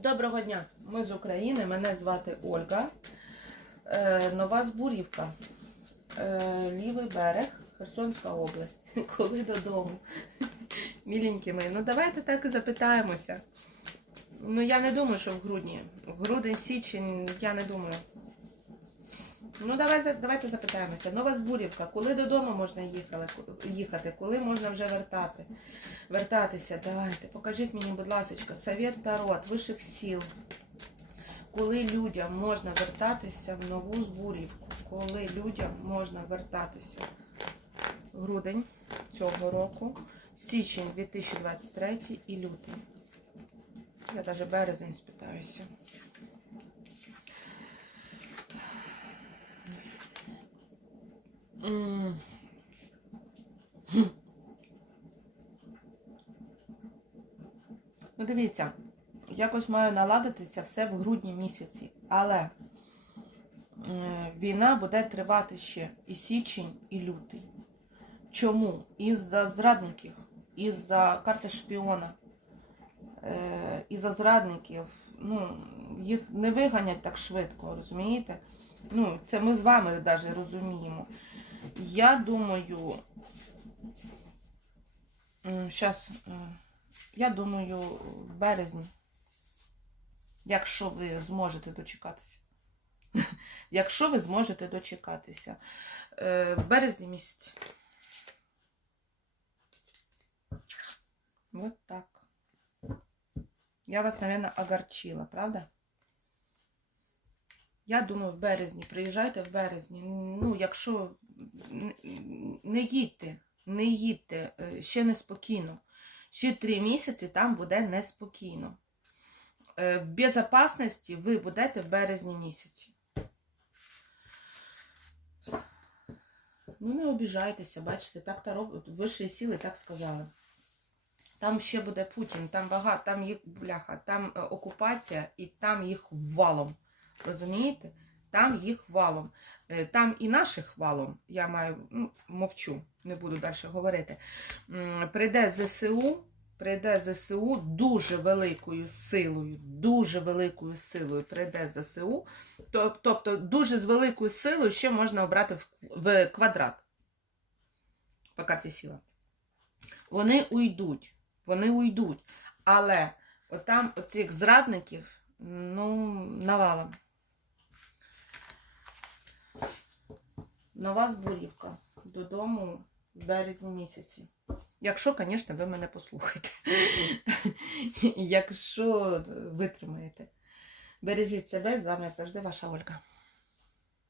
Доброго дня! Ми з України. Мене звати Ольга. Е, Нова Збурівка. Е, Лівий берег, Херсонська область. Коли додому? Міленькі мої. Ну давайте так і запитаємося. Ну я не думаю, що в грудні. В грудень, січень, я не думаю. Ну, давай, давайте запитаємося. Нова Збурівка. Коли додому можна їхали, їхати? Коли можна вже вертати? Вертатися? Давайте. Покажіть мені, будь ласка, совет Тарот, вищих сіл. Коли людям можна вертатися в нову Збурівку? Коли людям можна вертатися? Грудень цього року, січень 2023 і лютий. Я навіть березень спитаюся. Ну, дивіться, якось має наладитися все в грудні місяці, але е, війна буде тривати ще і січень, і лютий. Чому? Із-за зрадників, із-за карти шпіона, е, із-за зрадників. Ну, їх не виганять так швидко, розумієте? Ну, це ми з вами навіть розуміємо. Я думаю, зараз, я думаю, в березні, якщо ви зможете дочекатися. Якщо ви зможете дочекатися. Е, березні місяці. Вот так. Я вас, наверное, огорчила, правда? Я думаю, в березні. Приїжджайте в березні. Ну, якщо не їдьте, не їдьте, е, ще неспокійно. Ще три місяці там буде неспокійно. Е, В безпечності ви будете в березні місяці. Ну, не обіжайтеся, бачите, так та роб... вищі сили так сказали. Там ще буде Путін, там багато, там їх бляха, там е, окупація і там їх валом. Розумієте? Там їх валом. Е, Там і наших валом, я маю, ну, мовчу, не буду далі говорити. Прийде ЗСУ, прийде ЗСУ дуже великою силою, дуже великою силою прийде ЗСУ. Тобто дуже з великою силою ще можна обрати в, квадрат по карті сіла. Вони уйдуть, вони уйдуть. Але отам оцих зрадників, ну, навалом. Нова збурівка додому в березні місяці. Якщо, звісно, ви мене послухаєте. Якщо витримаєте. Бережіть себе, з вами завжди ваша Ольга.